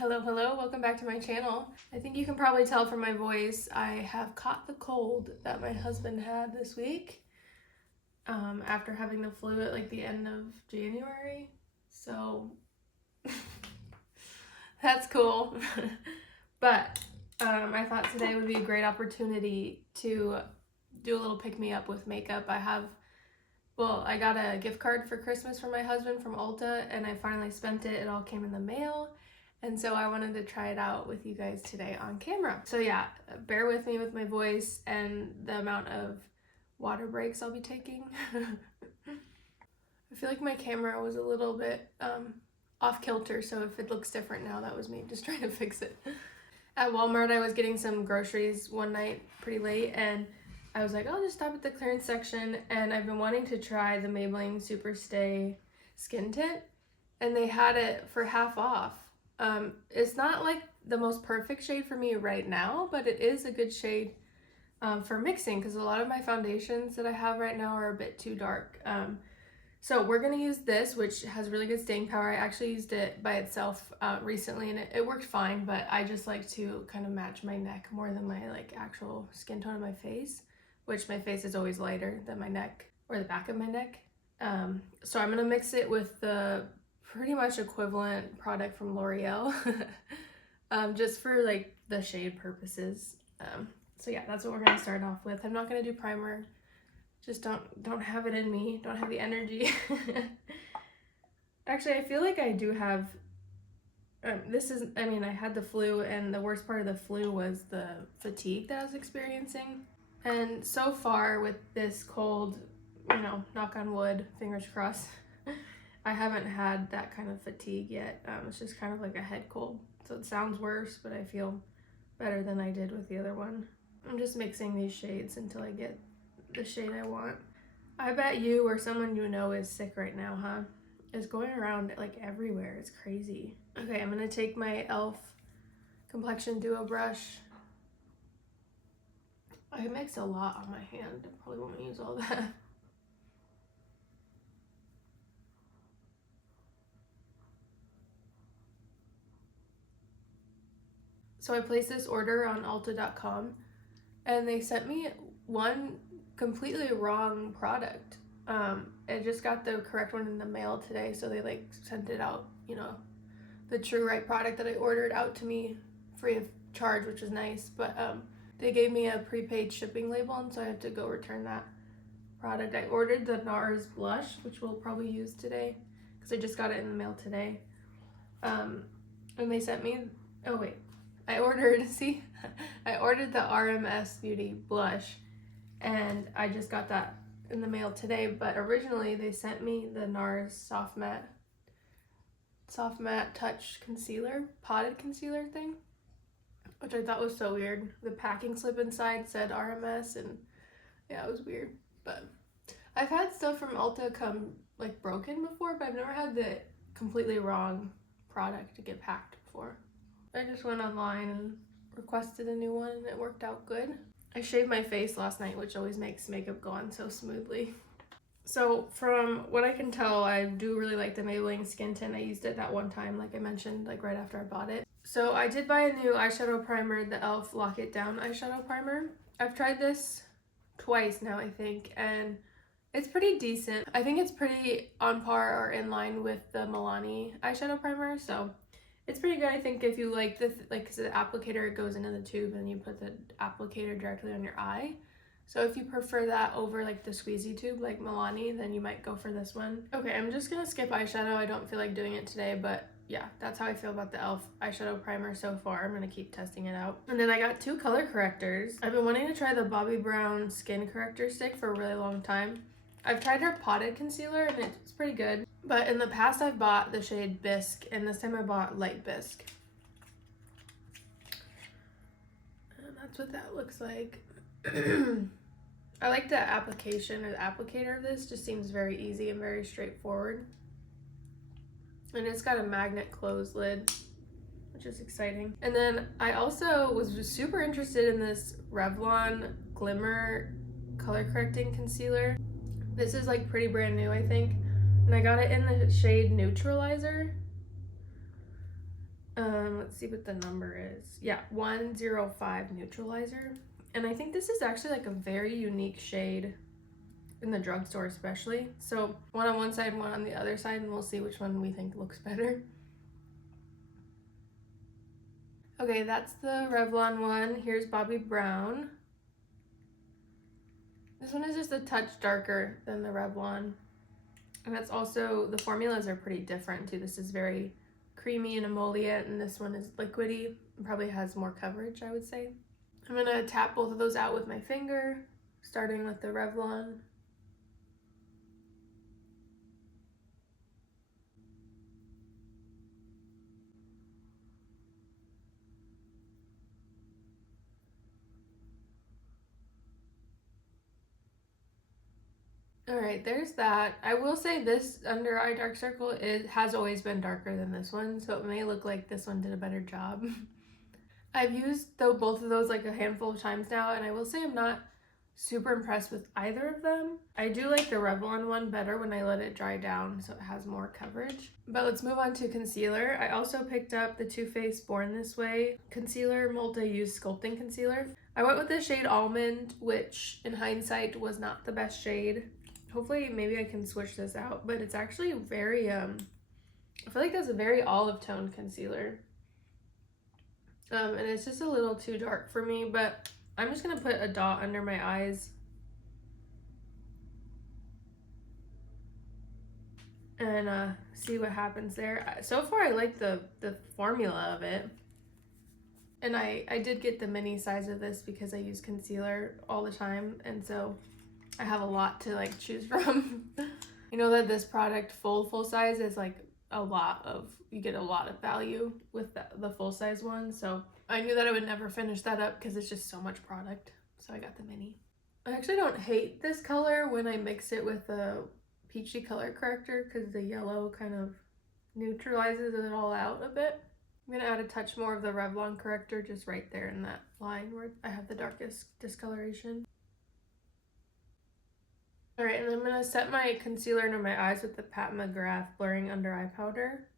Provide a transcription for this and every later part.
Hello, welcome back to my channel. I think you can probably tell from my voice, I have caught the cold that my husband had this week after having the flu at like the end of January. So that's cool. But I thought today would be a great opportunity to do a little pick-me-up with makeup. I got a gift card for Christmas from my husband from Ulta, and I finally spent it. It all came in the mail. And so I wanted to try it out with you guys today on camera. So yeah, bear with me with my voice and the amount of water breaks I'll be taking. I feel like my camera was a little bit off kilter, so if it looks different now, that was me just trying to fix it. At Walmart, I was getting some groceries one night pretty late, and I was like, I'll just stop at the clearance section, and I've been wanting to try the Maybelline Super Stay Skin Tint, and they had it for half off. It's not like the most perfect shade for me right now, but it is a good shade for mixing, because a lot of my foundations that I have right now are a bit too dark. So we're going to use this, which has really good staying power. I actually used it by itself recently, and it worked fine, but I just like to kind of match my neck more than my like actual skin tone of my face, which my face is always lighter than my neck or the back of my neck. So I'm going to mix it with the pretty much equivalent product from L'Oreal, just for like the shade purposes. So yeah, that's what we're going to start off with. I'm not going to do primer. Just don't have it in me. Don't have the energy. Actually, I feel like I do have, I had the flu, and the worst part of the flu was the fatigue that I was experiencing. And so far with this cold, knock on wood, fingers crossed, I haven't had that kind of fatigue yet. It's just kind of like a head cold. So it sounds worse, but I feel better than I did with the other one. I'm just mixing these shades until I get the shade I want. I bet you or someone you know is sick right now, huh? It's going around like everywhere. It's crazy. Okay, I'm gonna take my e.l.f. complexion duo brush. I mix a lot on my hand. I probably won't use all that. So I placed this order on Ulta.com, and they sent me one completely wrong product. I just got the correct one in the mail today, so they like sent it out, the true right product that I ordered out to me free of charge, which is nice. But they gave me a prepaid shipping label, and so I have to go return that product. I ordered the NARS blush, which we'll probably use today because I just got it in the mail today. And they sent me, I ordered the RMS Beauty blush, and I just got that in the mail today, but originally they sent me the NARS Soft Matte Touch Concealer, potted concealer thing, which I thought was so weird. The packing slip inside said RMS, and yeah, it was weird. But I've had stuff from Ulta come like broken before, but I've never had the completely wrong product to get packed before. I just went online and requested a new one, and it worked out good. I shaved my face last night, which always makes makeup go on so smoothly. So from what I can tell, I do really like the Maybelline Skin Tint. I used it that one time, like I mentioned, like right after I bought it. So I did buy a new eyeshadow primer, the e.l.f. Lock It Down eyeshadow primer. I've tried this twice now, I think, and it's pretty decent. I think it's pretty on par or in line with the Milani eyeshadow primer, so it's pretty good. I think if you like the because the applicator goes into the tube and you put the applicator directly on your eye. So if you prefer that over like the squeezy tube like Milani, then you might go for this one. Okay, I'm just gonna skip eyeshadow. I don't feel like doing it today, but yeah, that's how I feel about the e.l.f. eyeshadow primer so far. I'm gonna keep testing it out. And then I got two color correctors. I've been wanting to try the Bobbi Brown Skin Corrector Stick for a really long time. I've tried her potted concealer, and it's pretty good. But in the past, I've bought the shade Bisque, and this time I bought Light Bisque. And that's what that looks like. I like the application or the applicator of this. Just seems very easy and very straightforward. And it's got a magnet closed lid, which is exciting. And then I also was just super interested in this Revlon Glimmer color correcting concealer. This is like pretty brand new, I think. And I got it in the shade Neutralizer. Let's see what the number is. Yeah, 105 neutralizer. And I think this is actually like a very unique shade in the drugstore especially. So one on one side, one on the other side, and we'll see which one we think looks better. Okay, that's the Revlon one. Here's Bobbi Brown. This one is just a touch darker than the Revlon. And that's also, the formulas are pretty different too. This is very creamy and emollient, and this one is liquidy. It probably has more coverage, I would say. I'm gonna tap both of those out with my finger, starting with the Revlon. All right, there's that. I will say this under eye dark circle has always been darker than this one, so it may look like this one did a better job. I've used both of those like a handful of times now, and I will say I'm not super impressed with either of them. I do like the Revlon one better when I let it dry down so it has more coverage. But let's move on to concealer. I also picked up the Too Faced Born This Way concealer, multi-use sculpting concealer. I went with the shade Almond, which in hindsight was not the best shade. Hopefully maybe I can switch this out, but it's actually very I feel like that's a very olive tone concealer. And it's just a little too dark for me, but I'm just gonna put a dot under my eyes and see what happens there. So far I like the formula of it. And I did get the mini size of this because I use concealer all the time, and so I have a lot to like choose from. You know that this product full size is like you get a lot of value with the full size one, so I knew that I would never finish that up because it's just so much product, so I got the mini. I actually don't hate this color when I mix it with a peachy color corrector because the yellow kind of neutralizes it all out a bit. I'm gonna add a touch more of the Revlon corrector just right there in that line where I have the darkest discoloration. All right, and I'm gonna set my concealer under my eyes with the Pat McGrath Blurring Under Eye Powder.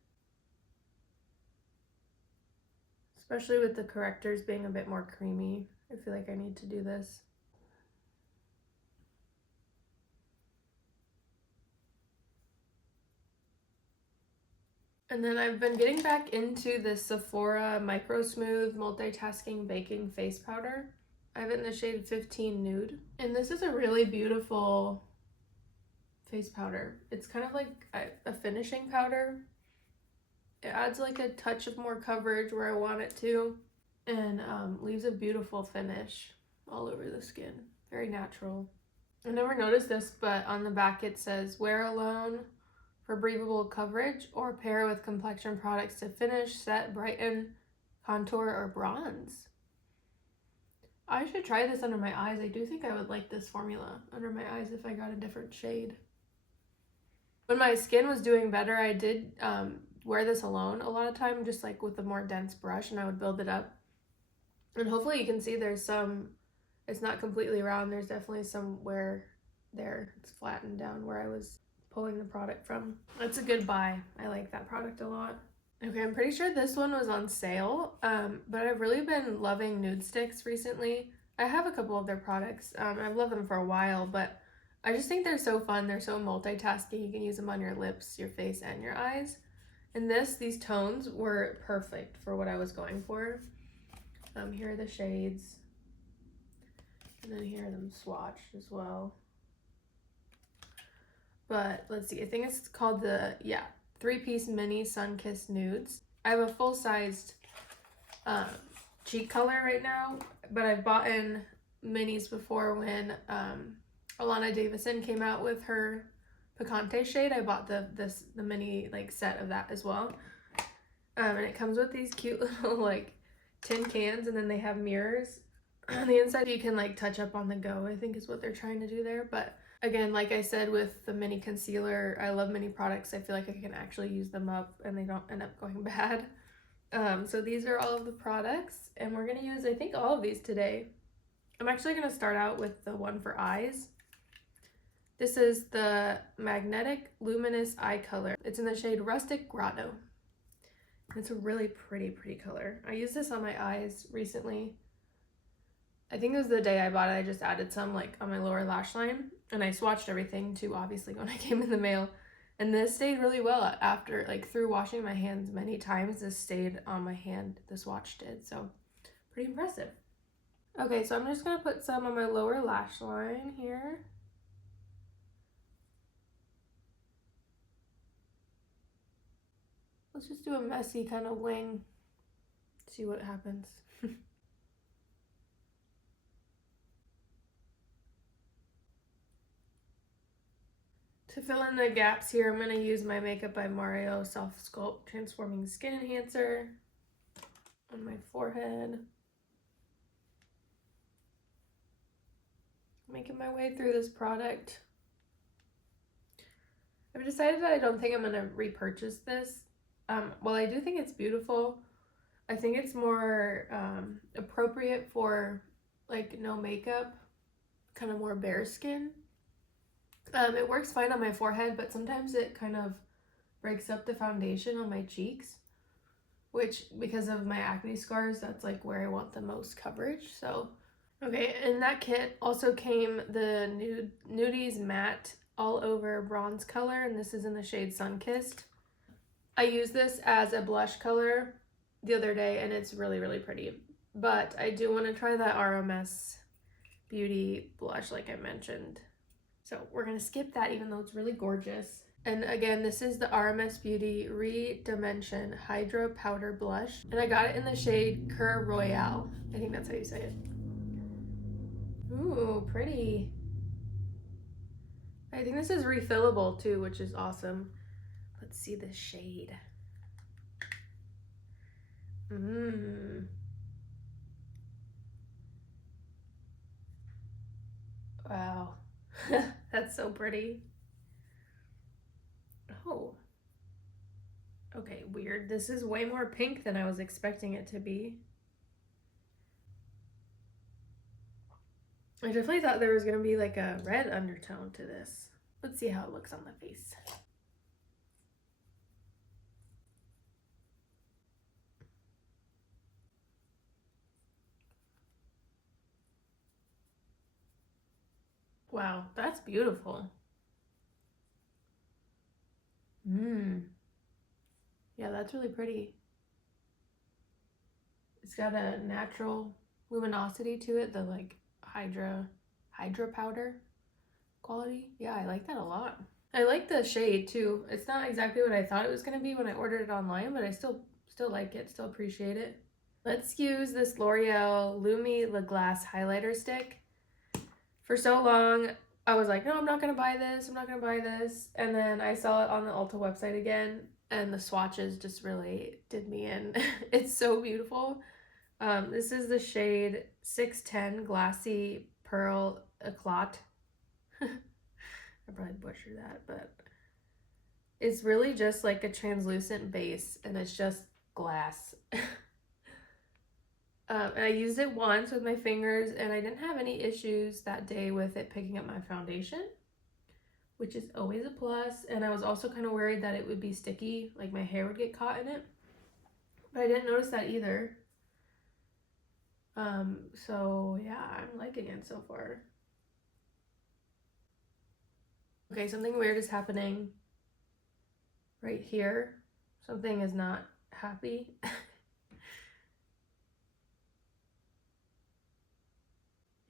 Especially with the correctors being a bit more creamy, I feel like I need to do this. And then I've been getting back into this Sephora Micro Smooth Multitasking Baking Face Powder. I have it in the shade 15 Nude. And this is a really beautiful face powder. It's kind of like a finishing powder. It adds like a touch of more coverage where I want it to, and leaves a beautiful finish all over the skin. Very natural. I never noticed this, but on the back it says, wear alone for breathable coverage or pair with complexion products to finish, set, brighten, contour, or bronze. I should try this under my eyes. I do think I would like this formula under my eyes if I got a different shade. When my skin was doing better, I did wear this alone a lot of time, just like with a more dense brush, and I would build it up. And hopefully you can see there's some, it's not completely round, there's definitely somewhere there it's flattened down where I was pulling the product from. That's a good buy. I like that product a lot. Okay, I'm pretty sure this one was on sale, but I've really been loving nude sticks recently. I have a couple of their products. I've loved them for a while, but I just think they're so fun. They're so multitasking. You can use them on your lips, your face, and your eyes. And these tones were perfect for what I was going for. Here are the shades. And then here are them swatched as well. But let's see, I think it's called the, 3-piece mini Sun-Kissed Nudes. I have a full-sized cheek color right now, but I've bought in minis before when Alana Davison came out with her Picante shade. I bought the mini like set of that as well. And it comes with these cute little like tin cans, and then they have mirrors on the inside you can like touch up on the go, I think is what they're trying to do there. But again, like I said with the mini concealer, I love mini products. I feel like I can actually use them up and they don't end up going bad. So these are all of the products, and we're gonna use I think all of these today. I'm actually gonna start out with the one for eyes. This is the Magnetic Luminous Eye Color. It's in the shade Rustic Grotto. It's a really pretty color. I used this on my eyes recently. I think it was the day I bought it. I just added some like on my lower lash line, and I swatched everything too, obviously, when I came in the mail. And this stayed really well after, like, through washing my hands many times. This stayed on my hand, the swatch did, so pretty impressive. Okay, so I'm just gonna put some on my lower lash line here. Let's just do a messy kind of wing, see what happens. To fill in the gaps here, I'm going to use my Makeup by Mario Soft Sculpt Transforming Skin Enhancer on my forehead. Making my way through this product. I've decided that I don't think I'm going to repurchase this. While I do think it's beautiful, I think it's more appropriate for like no makeup, kind of more bare skin. It works fine on my forehead, but sometimes it kind of breaks up the foundation on my cheeks, which, because of my acne scars, that's like where I want the most coverage. So, okay, in that kit also came the Nudies Matte All Over Bronze color, and this is in the shade Sunkissed. I used this as a blush color the other day, and it's really pretty. But I do want to try that RMS Beauty blush like I mentioned. So we're going to skip that even though it's really gorgeous. And again, this is the RMS Beauty Redimension Hydra Powder Blush. And I got it in the shade Cur Royale. I think that's how you say it. Ooh, pretty. I think this is refillable too, which is awesome. Let's see the shade. Wow. That's so pretty. Oh. Okay, weird. This is way more pink than I was expecting it to be. I definitely thought there was going to be like a red undertone to this. Let's see how it looks on the face. Wow, that's beautiful. Yeah, that's really pretty. It's got a natural luminosity to it, the like Hydra powder quality. Yeah, I like that a lot. I like the shade too. It's not exactly what I thought it was going to be when I ordered it online, but I still like it, still appreciate it. Let's use this L'Oreal Lumi Le Glace highlighter stick. For so long, I was like, no, I'm not going to buy this. I'm not going to buy this. And then I saw it on the Ulta website again, and the swatches just really did me in. It's so beautiful. This is the shade 610 Glassy Pearl Eclat. I probably butchered that, but it's really just like a translucent base, and it's just glass. And I used it once with my fingers, and I didn't have any issues that day with it picking up my foundation, which is always a plus. And I was also kind of worried that it would be sticky, like my hair would get caught in it, but I didn't notice that either. So yeah, I'm liking it so far. Okay, something weird is happening right here. Something is not happy.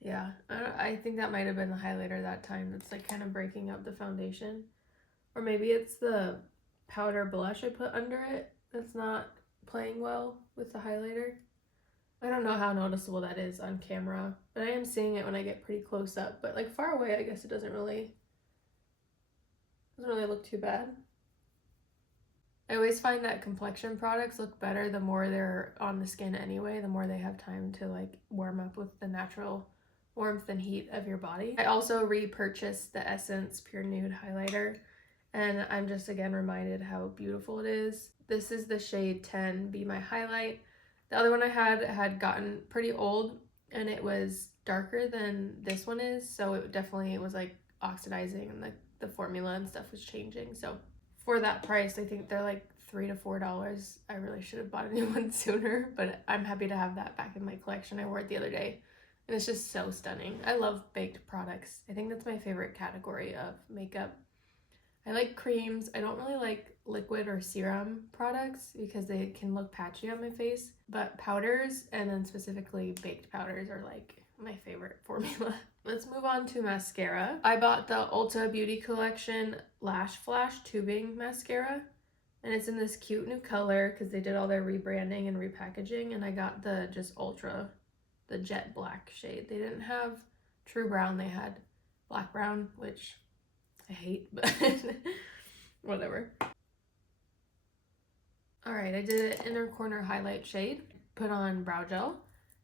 Yeah, I think that might have been the highlighter that time that's like kind of breaking up the foundation. Or maybe it's the powder blush I put under it that's not playing well with the highlighter. I don't know how noticeable that is on camera, but I am seeing it when I get pretty close up. But like far away, I guess it doesn't really look too bad. I always find that complexion products look better the more they're on the skin anyway, the more they have time to like warm up with the natural warmth and heat of your body. I also repurchased the Essence Pure Nude highlighter, and I'm just again reminded how beautiful it is. This is the shade 10 Be My Highlight. The other one I had gotten pretty old, and it was darker than this one is, so it definitely was like oxidizing, and the formula and stuff was changing. So for that price, I think they're like $3 to $4. I really should have bought a new one sooner, but I'm happy to have that back in my collection. I wore it the other day, and it's just so stunning. I love baked products. I think that's my favorite category of makeup. I like creams. I don't really like liquid or serum products because they can look patchy on my face, but powders, and then specifically baked powders, are like my favorite formula. Let's move on to mascara. I bought the Ulta Beauty Collection Lash Flash Tubing Mascara, and it's in this cute new color because they did all their rebranding and repackaging, and I got the just ultra, the jet black shade. They didn't have true brown, they had black brown, which I hate, but whatever. Alright, I did an inner corner highlight shade, put on brow gel,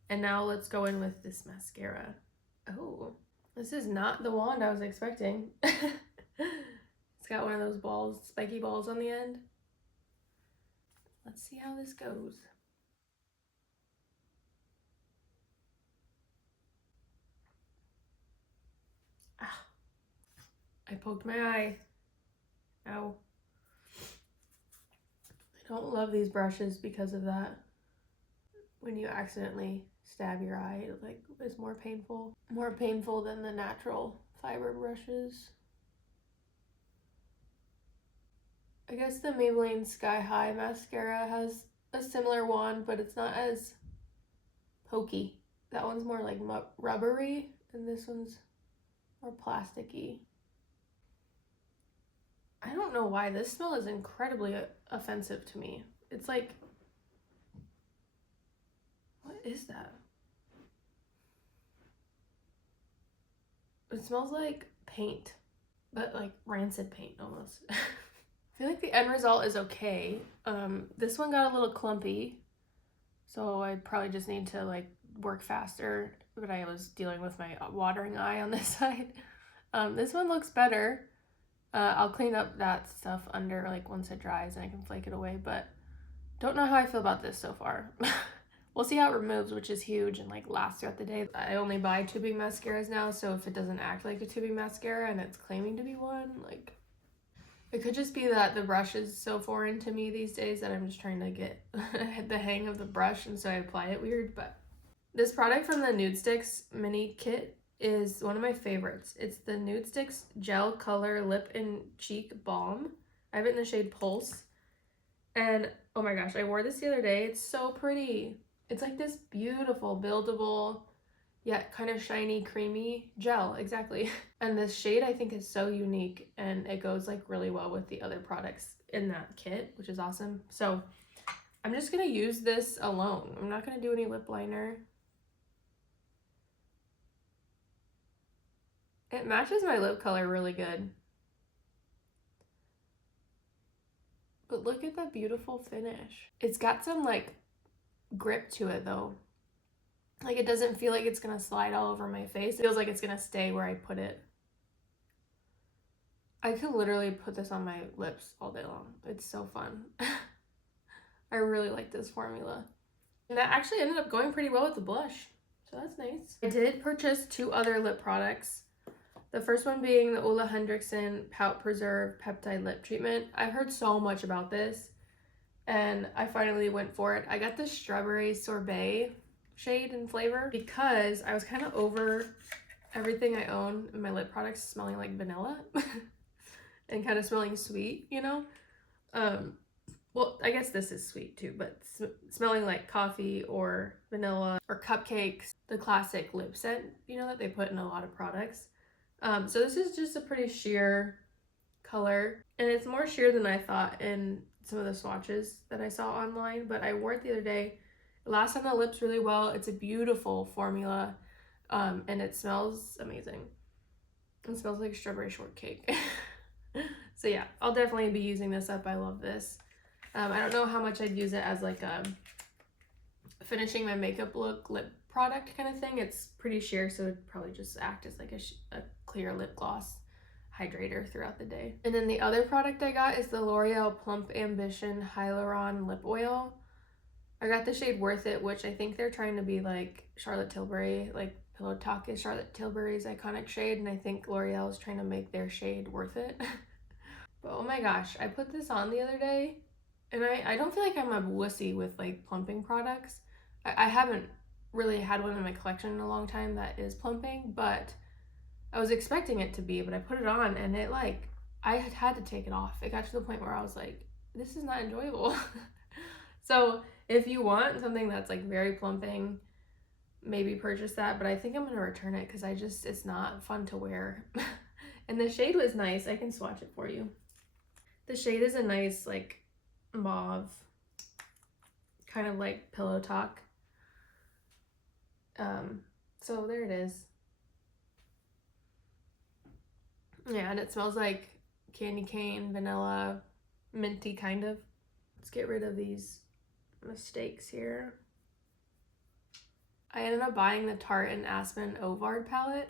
and now let's go in with this mascara. Oh, this is not the wand I was expecting. It's got one of those balls, spiky balls on the end. Let's see how this goes. Ah, I poked my eye. Ow. I don't love these brushes because of that. When you accidentally stab your eye, it like is more painful. More painful than the natural fiber brushes. I guess the Maybelline Sky High mascara has a similar wand, but it's not as pokey. That one's more like rubbery, and this one's more plasticky. I don't know why this smell is incredibly offensive to me. It's like, what is that? It smells like paint, but like rancid paint almost. I feel like the end result is okay. This one got a little clumpy, so I probably just need to like work faster, but I was dealing with my watering eye on this side. This one looks better. I'll clean up that stuff under like once it dries and I can flake it away, but don't know how I feel about this so far. We'll see how it removes, which is huge and like lasts throughout the day. I only buy tubing mascaras now, so if it doesn't act like a tubing mascara and it's claiming to be one, like, it could just be that the brush is so foreign to me these days that I'm just trying to get the hang of the brush, and so I apply it weird. But this product from the Nude Sticks mini kit is one of my favorites. It's the Nude Sticks Gel Color Lip and Cheek Balm. I have it in the shade Pulse. And oh my gosh, I wore this the other day. It's so pretty. It's like this beautiful, buildable, yet kind of shiny, creamy gel. Exactly. And this shade I think is so unique, and it goes like really well with the other products in that kit, which is awesome. So I'm just gonna use this alone. I'm not gonna do any lip liner. It matches my lip color really good. But look at that beautiful finish. It's got some like grip to it though. Like it doesn't feel like it's gonna slide all over my face. It feels like it's gonna stay where I put it. I could literally put this on my lips all day long. It's so fun. I really like this formula. And that actually ended up going pretty well with the blush. So that's nice. I did purchase 2 other lip products. The first one being the Ole Henriksen Pout Preserve Peptide Lip Treatment. I've heard so much about this, and I finally went for it. I got the Strawberry Sorbet shade and flavor because I was kind of over everything I own in my lip products smelling like vanilla and kind of smelling sweet, you know? Well, I guess this is sweet too, but smelling like coffee or vanilla or cupcakes, the classic lip scent, you know, that they put in a lot of products. So this is just a pretty sheer color, and it's more sheer than I thought in some of the swatches that I saw online, but I wore it the other day. It lasts on the lips really well. It's a beautiful formula, and it smells amazing. It smells like strawberry shortcake. So yeah, I'll definitely be using this up. I love this. I don't know how much I'd use it as like a finishing my makeup look lip product kind of thing. It's pretty sheer, so it'd probably just act as like a clear lip gloss hydrator throughout the day. And then the other product I got is the L'Oreal Plump Ambition Hyaluron Lip Oil. I got the shade Worth It, which I think they're trying to be like Charlotte Tilbury, like Pillow Talk is Charlotte Tilbury's iconic shade, and I think L'Oreal is trying to make their shade Worth It. But oh my gosh, I put this on the other day And I don't feel like I'm a wussy with like plumping products. I haven't really had one in my collection in a long time that is plumping, but I was expecting it to be, but I put it on and it like, I had to take it off. It got to the point where I was like, this is not enjoyable. So if you want something that's like very plumping, maybe purchase that, but I think I'm gonna return it because it's not fun to wear. And the shade was nice. I can swatch it for you. The shade is a nice like mauve, kind of like pillow talk. So there it is. Yeah, and it smells like candy cane, vanilla, minty kind of. Let's get rid of these mistakes here. I ended up buying the Tarte and Aspen Ovard palette.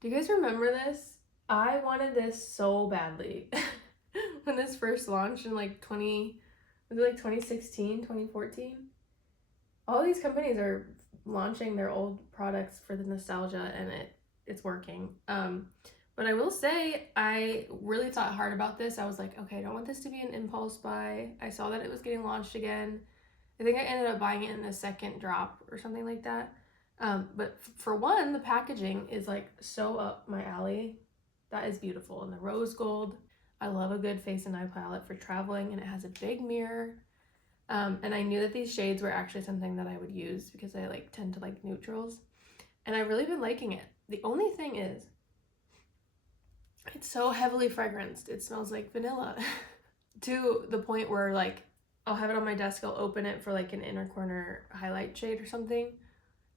Do you guys remember this? I wanted this so badly when this first launched in like 2016, 2014? All these companies are launching their old products for the nostalgia, and it's working. But I will say, I really thought hard about this. I was like, okay, I don't want this to be an impulse buy. I saw that it was getting launched again. I think I ended up buying it in the second drop or something like that. But for one, the packaging is like so up my alley. That is beautiful. And the rose gold. I love a good face and eye palette for traveling, and it has a big mirror. And I knew that these shades were actually something that I would use because I like tend to like neutrals. And I've really been liking it. The only thing is, it's so heavily fragranced. It smells like vanilla to the point where like I'll have it on my desk, I'll open it for like an inner corner highlight shade or something,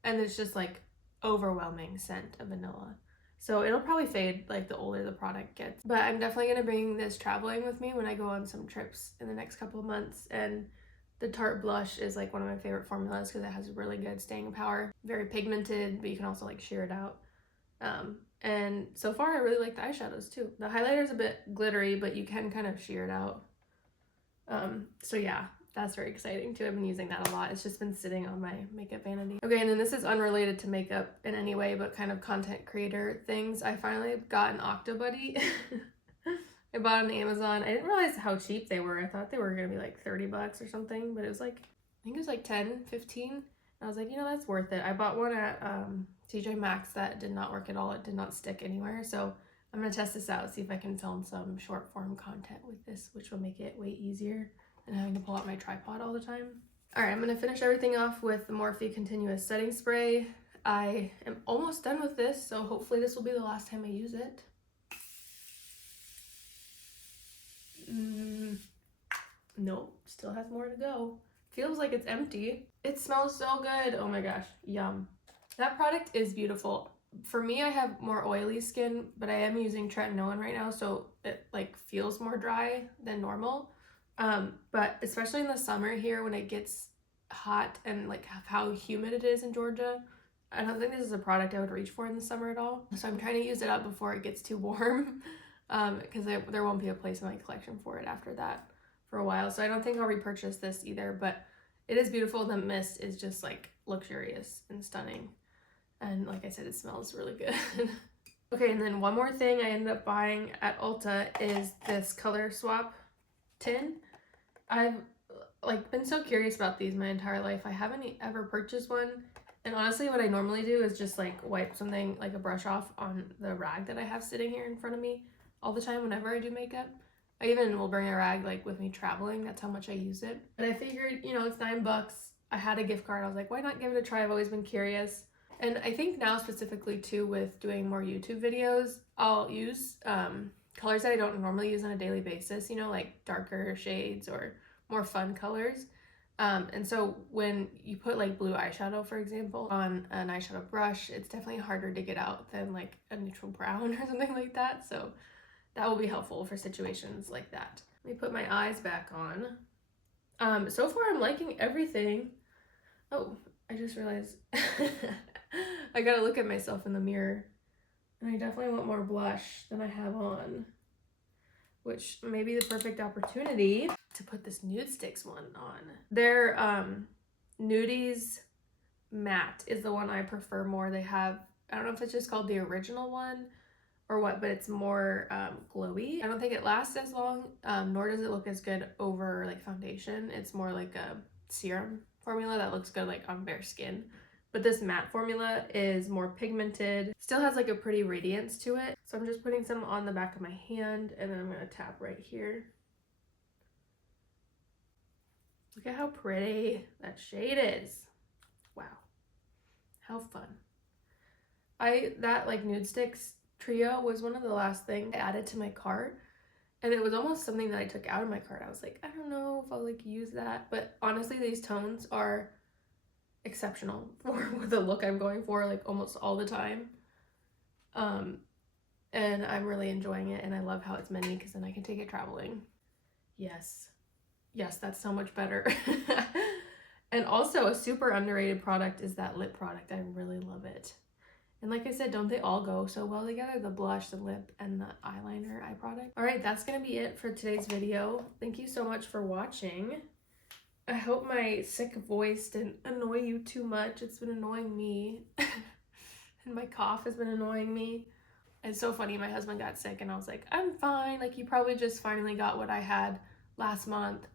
and it's just like overwhelming scent of vanilla. So it'll probably fade like the older the product gets. But I'm definitely going to bring this traveling with me when I go on some trips in the next couple of months. And the Tarte blush is like one of my favorite formulas because it has really good staying power. Very pigmented, but you can also like sheer it out. And so far I really like the eyeshadows too. The highlighter's a bit glittery, but you can kind of sheer it out. So yeah, that's very exciting too. I've been using that a lot. It's just been sitting on my makeup vanity. Okay, and then this is unrelated to makeup in any way, but kind of content creator things. I finally got an Octobuddy. I bought on Amazon. I didn't realize how cheap they were. I thought they were gonna be like 30 bucks or something, but it was like, I think it was like 10, 15. And I was like, you know, that's worth it. I bought one at TJ Maxx that did not work at all. It did not stick anywhere. So I'm gonna test this out, see if I can film some short form content with this, which will make it way easier than having to pull out my tripod all the time. All right, I'm gonna finish everything off with the Morphe Continuous Setting Spray. I am almost done with this, so hopefully this will be the last time I use it. Nope, still has more to go. Feels like it's empty. It smells so good. Oh my gosh, yum. That product is beautiful. For me, I have more oily skin, but I am using tretinoin right now, so it like feels more dry than normal. But especially in the summer here when it gets hot and like how humid it is in Georgia, I don't think this is a product I would reach for in the summer at all. So I'm trying to use it up before it gets too warm, because there won't be a place in my collection for it after that for a while. So I don't think I'll repurchase this either, but it is beautiful. The mist is just like luxurious and stunning. And like I said, it smells really good. Okay, and then one more thing I ended up buying at Ulta is this color swap tin. I've like been so curious about these my entire life. I haven't ever purchased one. And honestly, what I normally do is just like wipe something like a brush off on the rag that I have sitting here in front of me all the time whenever I do makeup. I even will bring a rag like with me traveling. That's how much I use it. But I figured, you know, it's $9. I had a gift card. I was like, why not give it a try? I've always been curious. And I think now specifically too with doing more YouTube videos, I'll use colors that I don't normally use on a daily basis, you know, like darker shades or more fun colors. And so when you put like blue eyeshadow, for example, on an eyeshadow brush, it's definitely harder to get out than like a neutral brown or something like that. So that will be helpful for situations like that. Let me put my eyes back on. So far I'm liking everything. Oh, I just realized I gotta look at myself in the mirror, and I definitely want more blush than I have on, which may be the perfect opportunity to put this Nude Sticks one on. Their Nudies Matte is the one I prefer more. They have, I don't know if it's just called the original one or what, but it's more glowy. I don't think it lasts as long, nor does it look as good over like foundation. It's more like a serum formula that looks good like on bare skin. But this matte formula is more pigmented, still has like a pretty radiance to it. So I'm just putting some on the back of my hand, and then I'm gonna tap right here. Look at how pretty that shade is. Wow, how fun. That like nude sticks trio was one of the last things I added to my cart, and it was almost something that I took out of my cart. I was like, I don't know if I'll like use that, but honestly these tones are exceptional for the look I'm going for like almost all the time. And I'm really enjoying it, and I love how it's mini because then I can take it traveling. Yes, that's so much better. And also a super underrated product is that lip product. I really love it. And like I said, don't they all go so well together? The blush, the lip, and the eyeliner eye product. All right, that's gonna be it for today's video. Thank you so much for watching. I hope my sick voice didn't annoy you too much. It's been annoying me. And my cough has been annoying me. It's so funny, my husband got sick and I was like, I'm fine. Like, you probably just finally got what I had last month.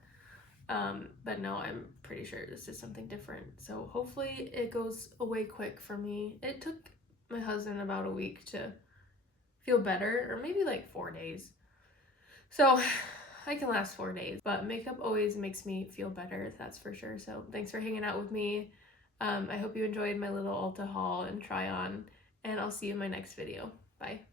But no, I'm pretty sure this is something different. So hopefully it goes away quick for me. It took my husband about a week to feel better, or maybe like 4 days. So I can last 4 days, but makeup always makes me feel better, that's for sure. So thanks for hanging out with me. I hope you enjoyed my little Ulta haul and try on, and I'll see you in my next video. Bye.